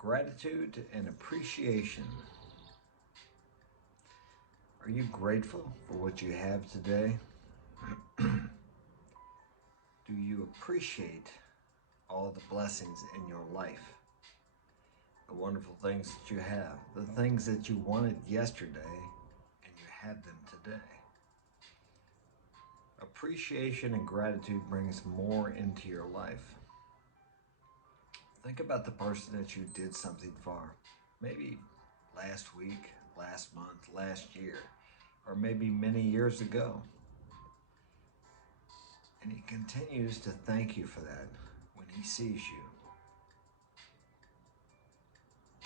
Gratitude and appreciation. Are you grateful for what you have today? Do you appreciate all the blessings in your life? The wonderful things that you have, the things that you wanted yesterday, and you have them today. Appreciation and gratitude brings more into your life. Think about the person that you did something for, maybe last week, last month, last year, or maybe many years ago. And he continues to thank you for that when he sees you.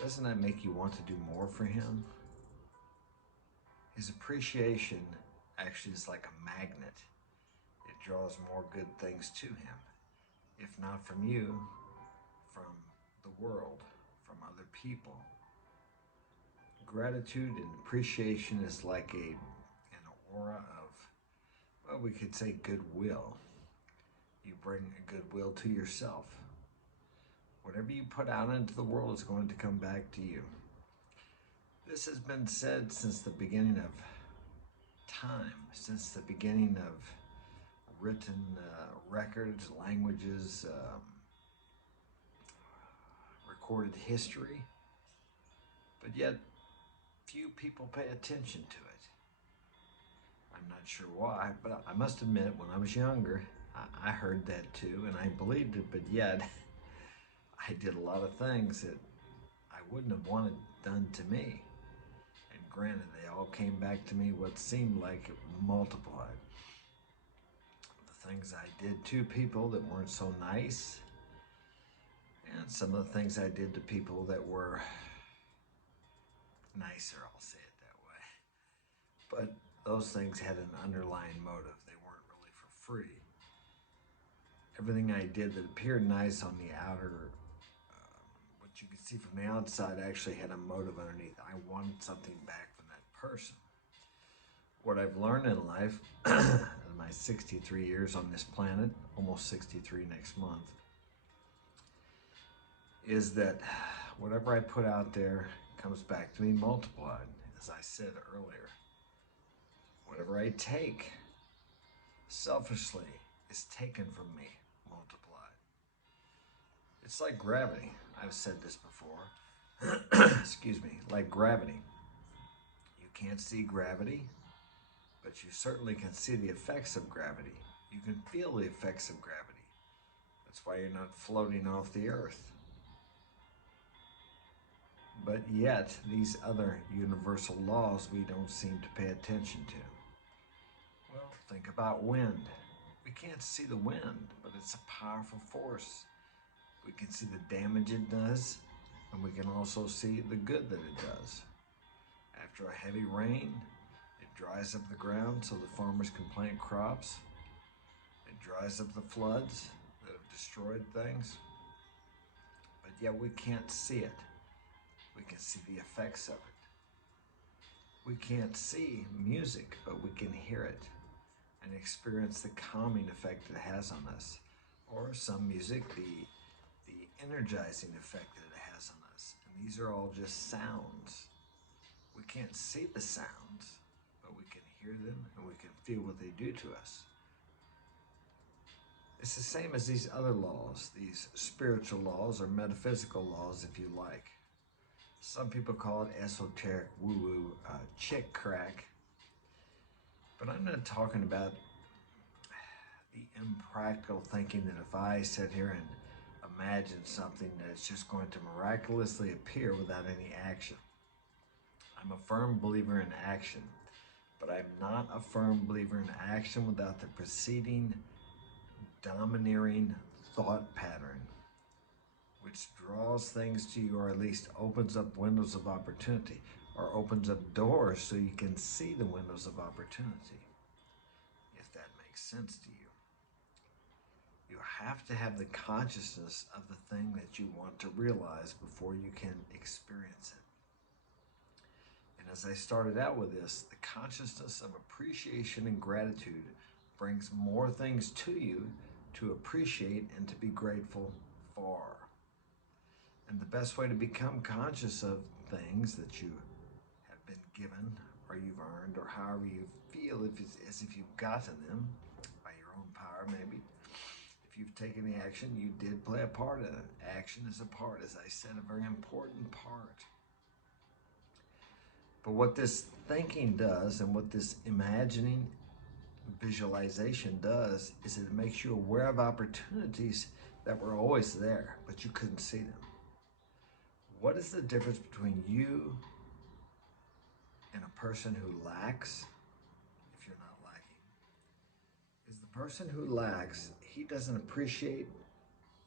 Doesn't that make you want to do more for him? His appreciation actually is like a magnet. It draws more good things to him. If not from you, from the world, from other people. Gratitude and appreciation is like an aura of, well, we could say goodwill. You bring a goodwill to yourself. Whatever you put out into the world is going to come back to you. This has been said since the beginning of time, since the beginning of written records, languages, recorded history, but yet few people pay attention to it. I'm not sure why, but I must admit when I was younger, I heard that too, and I believed it, but yet I did a lot of things that I wouldn't have wanted done to me. And granted, they all came back to me what seemed like multiplied. The things I did to people that weren't so nice, and some of the things I did to people that were nicer, I'll say it that way. But those things had an underlying motive. They weren't really for free. Everything I did that appeared nice on the outer, what you could see from the outside, actually had a motive underneath. I wanted something back from that person. What I've learned in life, in my 63 years on this planet, almost 63 next month, is that whatever I put out there comes back to me multiplied, as I said earlier. Whatever I take selfishly is taken from me multiplied. It's like gravity. I've said this before. Excuse me, like gravity. You can't see gravity, but you certainly can see the effects of gravity. You can feel the effects of gravity. That's why you're not floating off the earth. But yet, these other universal laws we don't seem to pay attention to. Well, think about wind. We can't see the wind, but it's a powerful force. We can see the damage it does, and we can also see the good that it does. After a heavy rain, it dries up the ground so the farmers can plant crops. It dries up the floods that have destroyed things. But yet we can't see it. We can see the effects of it. We can't see music, but we can hear it and experience the calming effect it has on us. Or some music, the energizing effect that it has on us. And these are all just sounds. We can't see the sounds, but we can hear them and we can feel what they do to us. It's the same as these other laws, these spiritual laws or metaphysical laws, if you like. Some people call it esoteric, woo-woo, chick crack. But I'm not talking about the impractical thinking that if I sit here and imagine something that it's just going to miraculously appear without any action. I'm a firm believer in action, but I'm not a firm believer in action without the preceding domineering thought pattern, which draws things to you, or at least opens up windows of opportunity, or opens up doors so you can see the windows of opportunity, if that makes sense to you. You have to have the consciousness of the thing that you want to realize before you can experience it. And as I started out with this, the consciousness of appreciation and gratitude brings more things to you to appreciate and to be grateful for. And the best way to become conscious of things that you have been given or you've earned or however you feel if it's as if you've gotten them by your own power maybe. If you've taken the action, you did play a part in it. Action is a part, as I said, a very important part. But what this thinking does and what this imagining visualization does is it makes you aware of opportunities that were always there, but you couldn't see them. What is the difference between you and a person who lacks, if you're not lacking? Is the person who lacks, he doesn't appreciate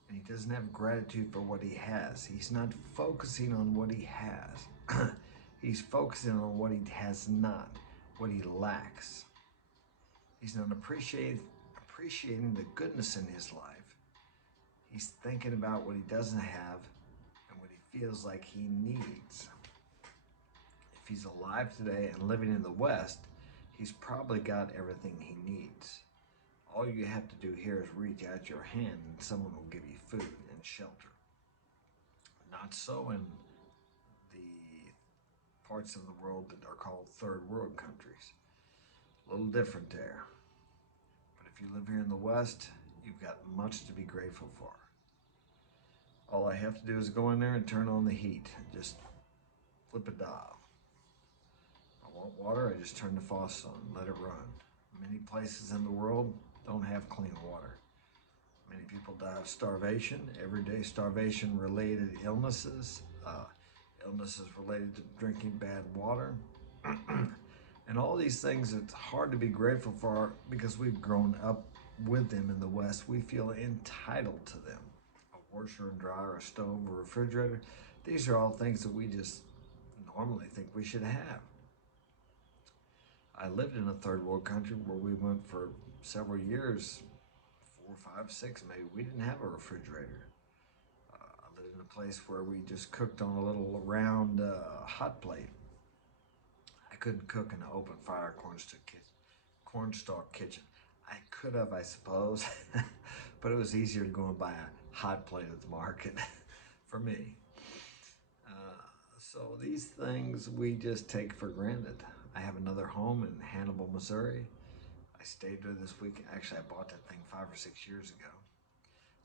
and he doesn't have gratitude for what he has. He's not focusing on what he has. He's focusing on what he has not, what he lacks. He's not appreciating the goodness in his life. He's thinking about what he doesn't have and what he feels like he needs. If he's alive today and living in the West, he's probably got everything he needs. All you have to do here is reach out your hand and someone will give you food and shelter. Not so in the parts of the world that are called third world countries. A little different there. But if you live here in the West, you've got much to be grateful for. All I have to do is go in there and turn on the heat. Just flip a dial. I want water, I just turn the faucet on, let it run. Many places in the world don't have clean water. Many people die of starvation, everyday starvation related illnesses, illnesses related to drinking bad water. And all these things, it's hard to be grateful for because we've grown up with them in the West. We feel entitled to them. A washer and dryer, a stove, a refrigerator. These are all things that we just normally think we should have. I lived in a third world country where we went for several years, 4, 5, 6 maybe. We didn't have a refrigerator. I lived in a place where we just cooked on a little round hot plate. I couldn't cook in an open fire cornstalk kitchen. I could have, I suppose, but it was easier to go and buy a hot plate at the market for me. So these things we just take for granted. I have another home in Hannibal, Missouri. I stayed there this week. Actually, I bought that thing 5 or 6 years ago.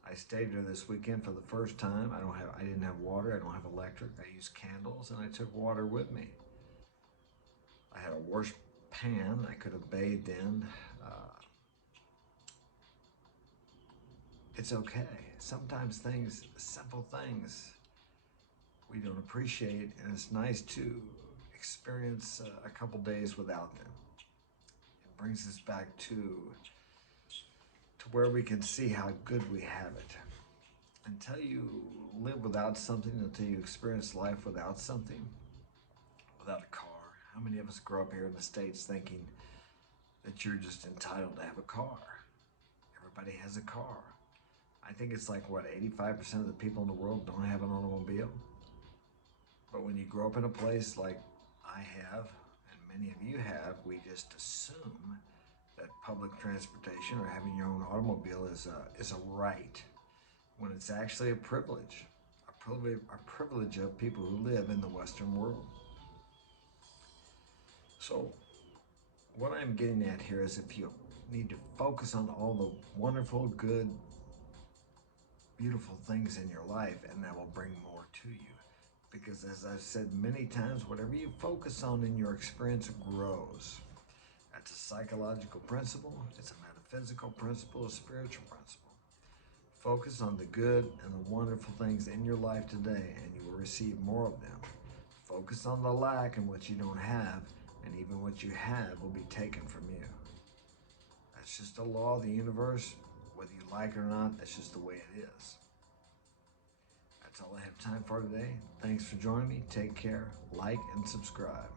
I stayed there this weekend for the first time. I didn't have water. I don't have electric. I used candles, and I took water with me. I had a wash pan I could have bathed in. It's okay. Sometimes things, simple things, we don't appreciate, and it's nice to experience a couple days without them. It brings us back to where we can see how good we have it. Until you live without something, until you experience life without something, without a car. How many of us grow up here in the States thinking that you're just entitled to have a car? Everybody has a car. I think it's like, what, 85% of the people in the world don't have an automobile? But when you grow up in a place like I have, and many of you have, we just assume that public transportation or having your own automobile is a right, when it's actually a privilege of people who live in the Western world. So what I'm getting at here is if you need to focus on all the wonderful, good, beautiful things in your life, and that will bring more to you. Because as I've said many times, whatever you focus on in your experience grows. That's a psychological principle, it's a metaphysical principle, a spiritual principle. Focus on the good and the wonderful things in your life today, and you will receive more of them. Focus on the lack and what you don't have, and even what you have will be taken from you. That's just a law of the universe. Whether you like it or not, that's just the way it is. That's all I have time for today. Thanks for joining me. Take care, like, and subscribe.